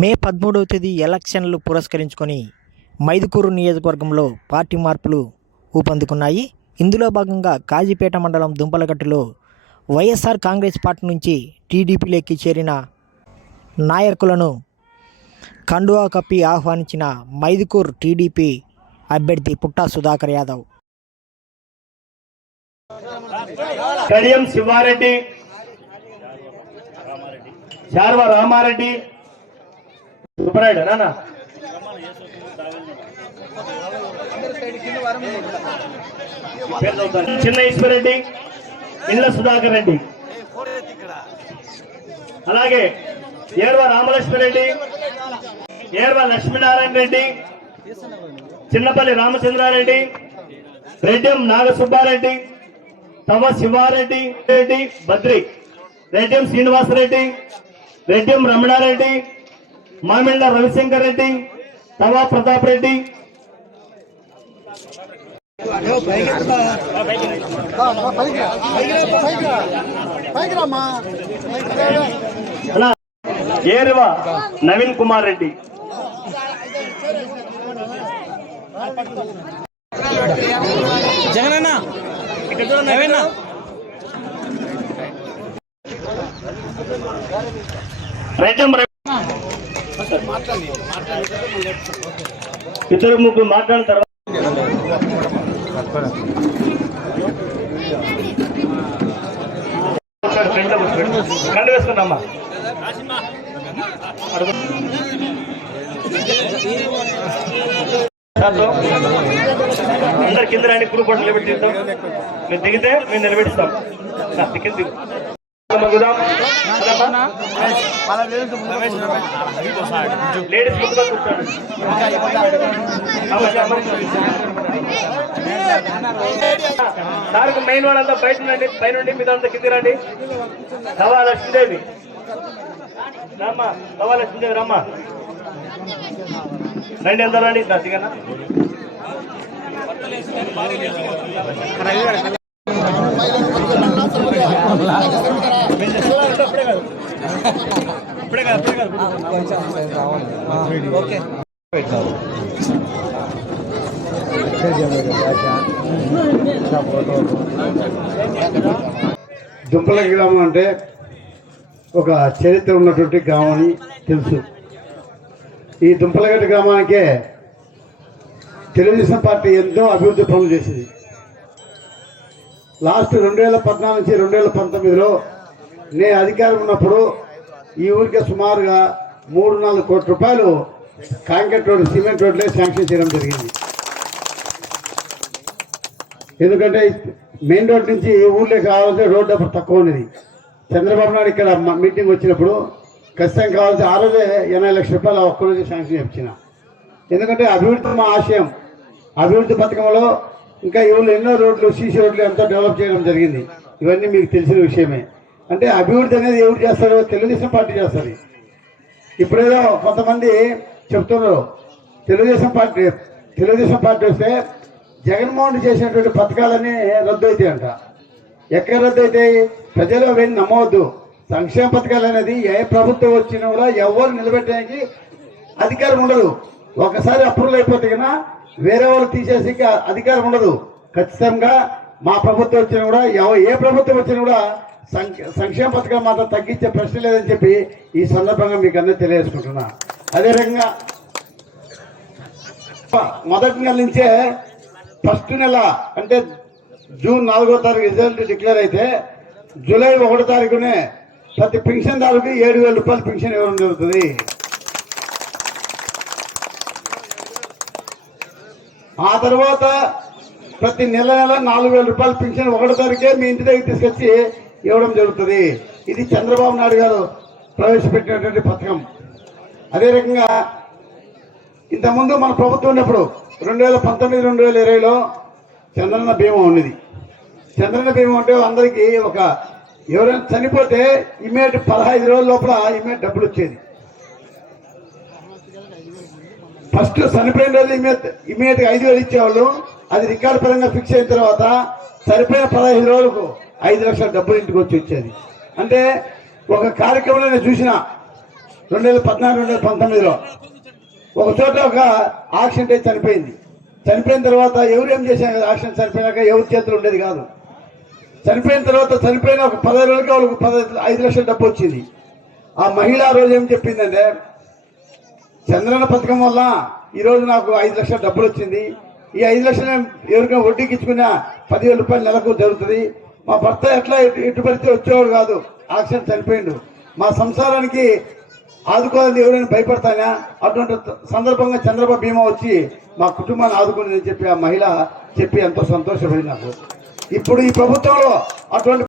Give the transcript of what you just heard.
మే పదమూడవ తేదీ ఎలక్షన్లు పురస్కరించుకొని మైదుకూరు నియోజకవర్గంలో పార్టీ మార్పులు ఊపందుకున్నాయి. ఇందులో భాగంగా కాజీపేట మండలం దుంపలగట్టులో వైఎస్ఆర్ కాంగ్రెస్ పార్టీ నుంచి టీడీపీలోకి చేరిన నాయకులను కండువా కప్పి ఆహ్వానించిన మైదుకూర్ టీడీపీ అభ్యర్థి పుట్టా సుధాకర్ యాదవ్. కడియం శివారెడ్డి శార్వ రామారెడ్డి సుబ్బరాయుడు నాన్న? చిన్న ఈశ్వరెడ్డి ఇళ్ళ సుధాకర్ రెడ్డి. అలాగే ఏర్వ రామలక్ష్మిరెడ్డి ఏర్వ లక్ష్మీనారాయణ రెడ్డి చిన్నపల్లి రామచంద్రారెడ్డి రెడ్డి నాగసుబ్బారెడ్డి తమ శివారెడ్డి రెడ్డి బద్రి రెడ్డిం శ్రీనివాసరెడ్డి రెడ్డిం రమణారెడ్డి మామిళ్ళ రవిశంకర్ రెడ్డి తవా ప్రతాప్ రెడ్డి. ఏరువ నవీన్ కుమార్ రెడ్డి. జగనన్న నవీన్ రెడ్డిం ఇద్దరు ముగ్గురు మాట్లాడిన తర్వాత కండు వేసుకున్నామ్మా అందరు కింద రాని గ్రూప్ కూడా నిలబెట్టిస్తాం మేము దిగితే మేము నిలబెట్టిస్తాం. దిగు. లేడీస్ ముందుగా కూర్చోండి. సార్కు మెయిన్ వాళ్ళంతా బయట రండి పైనుండి మీద అంతా కింది రండి. రవా లక్ష్మీదేవి రామ్మా రవా లక్ష్మీదేవి రమ్మా. రండి ఎంత రండి. దర్శకనా ఇప్పుడే దుంపల గ్రామం అంటే ఒక చరిత్ర ఉన్నటువంటి గ్రామం అని తెలుసు. ఈ దుంపలగడ్డ గ్రామానికే తెలుగుదేశం పార్టీ ఎంతో అభివృద్ధి పనులు చేసింది. లాస్ట్ రెండు వేల పద్నాలుగు నుంచి రెండు వేల పంతొమ్మిదిలో నేను అధికారం ఉన్నప్పుడు ఈ ఊరికే సుమారుగా మూడు నాలుగు కోట్ల రూపాయలు కాంక్రీట్ రోడ్డు సిమెంట్ రోడ్లే శాంక్షన్ చేయడం జరిగింది. ఎందుకంటే మెయిన్ రోడ్ నుంచి ఈ ఊర్లోకి కావాలంటే రోడ్డు అప్పుడు తక్కువ ఉన్నది. చంద్రబాబు నాయుడు ఇక్కడ మీటింగ్ వచ్చినప్పుడు ఖచ్చితంగా కావాల్సి ఆ రోజే ఎనభై లక్షల రూపాయలు ఒక్కరోజు శాంక్షన్ ఇచ్చిన ఎందుకంటే అభివృద్ధి మా ఆశయం. అభివృద్ధి పథకంలో ఇంకా ఈ ఎన్నో రోడ్లు సీసీ రోడ్లు ఎంతో డెవలప్ చేయడం జరిగింది. ఇవన్నీ మీకు తెలిసిన విషయమే. అంటే అభివృద్ధి అనేది ఎవరు చేస్తారో తెలుగుదేశం పార్టీ చేస్తుంది. ఇప్పుడేదో కొంతమంది చెప్తున్నారు తెలుగుదేశం పార్టీ తెలుగుదేశం పార్టీ వస్తే జగన్మోహన్ రెడ్డి చేసినటువంటి పథకాలన్నీ రద్దు అవుతాయంట ఎక్కడ రద్దు అవుతాయి ప్రజలు అవన్నీ నమ్మవద్దు. సంక్షేమ పథకాలు అనేది ఏ ప్రభుత్వం వచ్చినా కూడా ఎవరు నిలబెట్టడానికి అధికారం ఉండదు. ఒకసారి అప్రూవల్ అయిపోతే కన్నా వేరే వాళ్ళు తీసేసి అధికారం ఉండదు. ఖచ్చితంగా మా ప్రభుత్వం వచ్చినా కూడా ఏ ప్రభుత్వం వచ్చినా కూడా సంక్షేమ పథకాలు మాత్రం తగ్గించే ప్రశ్న లేదని చెప్పి ఈ సందర్భంగా మీకు అందరూ తెలియజేసుకుంటున్నా. అదే రకంగా మొదటి నెల నుంచే ఫస్ట్ నెల అంటే జూన్ నాలుగో తారీఖు రిజల్ట్ డిక్లేర్ అయితే జూలై ఒకటో తారీఖునే ప్రతి పెన్షన్దారుకి ఏడు వేల రూపాయలు పెన్షన్ ఇవ్వడం జరుగుతుంది. ఆ తర్వాత ప్రతి నెల నెల నాలుగు వేల రూపాయలు పింఛన్ ఒకటి తారీఖే మీ ఇంటి దగ్గర తీసుకొచ్చి ఇవ్వడం జరుగుతుంది. ఇది చంద్రబాబు నాయుడు గారు ప్రవేశపెట్టినటువంటి పథకం. అదే రకంగా ఇంతకుముందు మన ప్రభుత్వం ఉన్నప్పుడు రెండు వేల పంతొమ్మిది రెండు వేల ఇరవైలో చంద్రన్న బీమా ఉన్నది. చంద్రన్న బీమా అంటే అందరికీ ఒక ఎవరైనా చనిపోతే ఇమీడియట్ పదహైదు రోజుల లోపల ఇమీడియట్ డబ్బులు వచ్చేది. ఫస్ట్ చనిపోయిన రోజు ఇమీడియట్ ఇమీడియట్ ఐదు వేలు ఇచ్చేవాళ్ళు. అది రికార్డు పరంగా ఫిక్స్ అయిన తర్వాత సరిపోయిన పదహైదు రోజులకు ఐదు లక్షల డబ్బులు ఇంటికి వచ్చి వచ్చేది. అంటే ఒక కార్యక్రమంలో నేను చూసిన రెండు వేల పద్నాలుగు రెండు వేల పంతొమ్మిదిలో ఒక చోట ఒక యాక్సిడెంట్ అయితే చనిపోయింది. చనిపోయిన తర్వాత ఎవరు ఏం చేశారు కదా యాక్సిడెంట్ చనిపోయినాక ఎవరి చేతులు ఉండేది కాదు. చనిపోయిన తర్వాత చనిపోయిన ఒక పదహైదు రోజులకి వాళ్ళకి పదహైదు ఐదు లక్షల డబ్బు వచ్చింది. ఆ మహిళ రోజు ఏం చెప్పిందంటే చంద్రన్న పథకం వల్ల ఈరోజు నాకు ఐదు లక్షల డబ్బులు వచ్చింది. ఈ ఐదు లక్షలు ఎవరికైనా వడ్డీకి ఇచ్చుకున్నా పదివేల రూపాయలు నెలకు జరుగుతుంది. మా భర్త ఎట్లా ఎటు- పడితే వచ్చేవాడు కాదు. ఆక్సిడెంట్ చనిపోయిండు మా సంసారానికి ఆదుకోవాలని ఎవరైనా భయపడతానా? అటువంటి సందర్భంగా చంద్రబాబు బీమా వచ్చి మా కుటుంబాన్ని ఆదుకునేదని చెప్పి ఆ మహిళ చెప్పి ఎంతో సంతోషపడి నాకు. ఇప్పుడు ఈ ప్రభుత్వంలో అటువంటి